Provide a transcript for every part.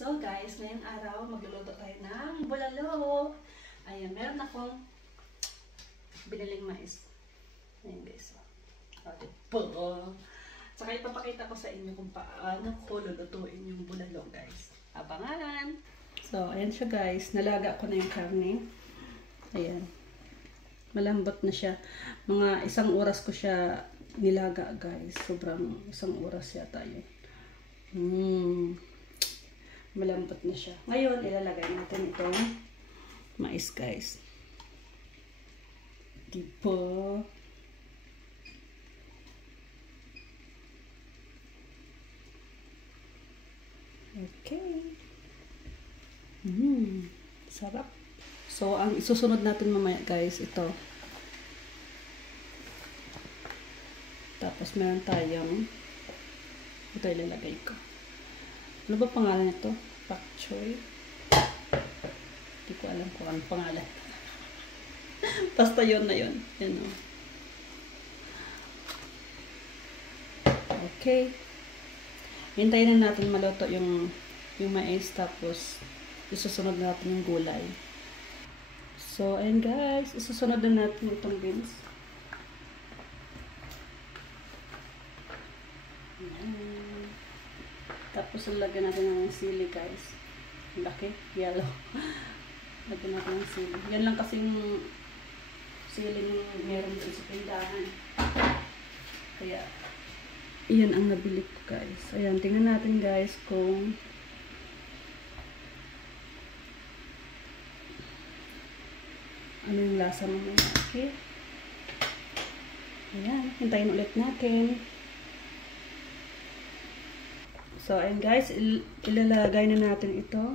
So guys, ngayong araw magluluto tayo ng bulalo. Ayan, meron akong biniling mais. Ayan guys. O, diba? Saka ipapakita ko sa inyo kung paano ko lulutuin yung bulalo guys. Abangan! So, ayan siya guys. Nalaga ko na yung karne. Ayan. Malambot na siya. Mga 1 oras ko siya nilaga guys. Sobrang 1 oras yata yun. Malambot na siya. Ngayon, ilalagay natin itong mais guys. Diba? Okay. Sarap. So, ang isusunod natin mamaya guys, ito. Tapos, meron tayong ito ilalagay ko. Ano ba pangalan nito? Pak choy. Hindi ko alam kung anong pangalan. Basta yun na yun. Yan o. Okay. Hintayin na natin maluto yung mais. Tapos, isusunod natin yung gulay. So, ayan guys. Isusunod na natin itong beans. Ayan. Tapos, lagyan natin ng sili guys. Laki. Yellow. Lagyan natin ng sili. Yan lang kasing siling meron dito sa pindahan. Kaya, iyan ang nabili ko guys. Ayan, tingnan natin guys kung ano yung lasa naman. Okay. Ayan, hintayin ulit natin. So, ayan guys, ilalagay na natin ito.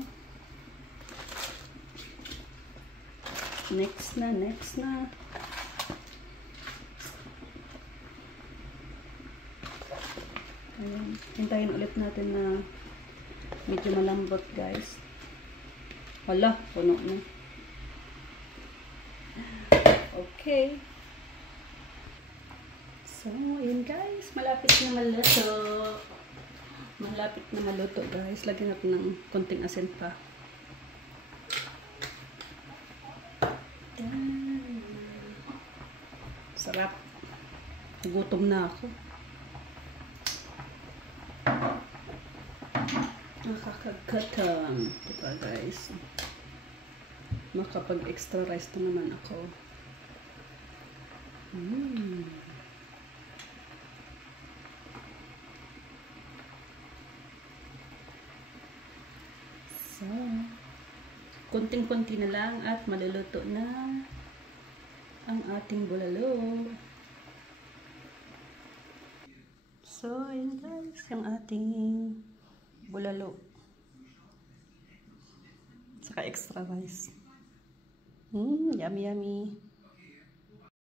Next na. Ayan, hintayin ulit natin na medyo malambot guys. Hala, puno na. Okay. So, ayan guys, malapit na maluto. Malapit na maluto guys. Lagyan natin ng konting asin pa. Sarap. Gutom na ako. Nakakagatam. Diba guys? Makapag-extra rice na naman ako. So, konting-konti na lang at maluluto na ang ating bulalo. So, ayan guys, ang ating bulalo. Saka extra rice. Yummy, yummy.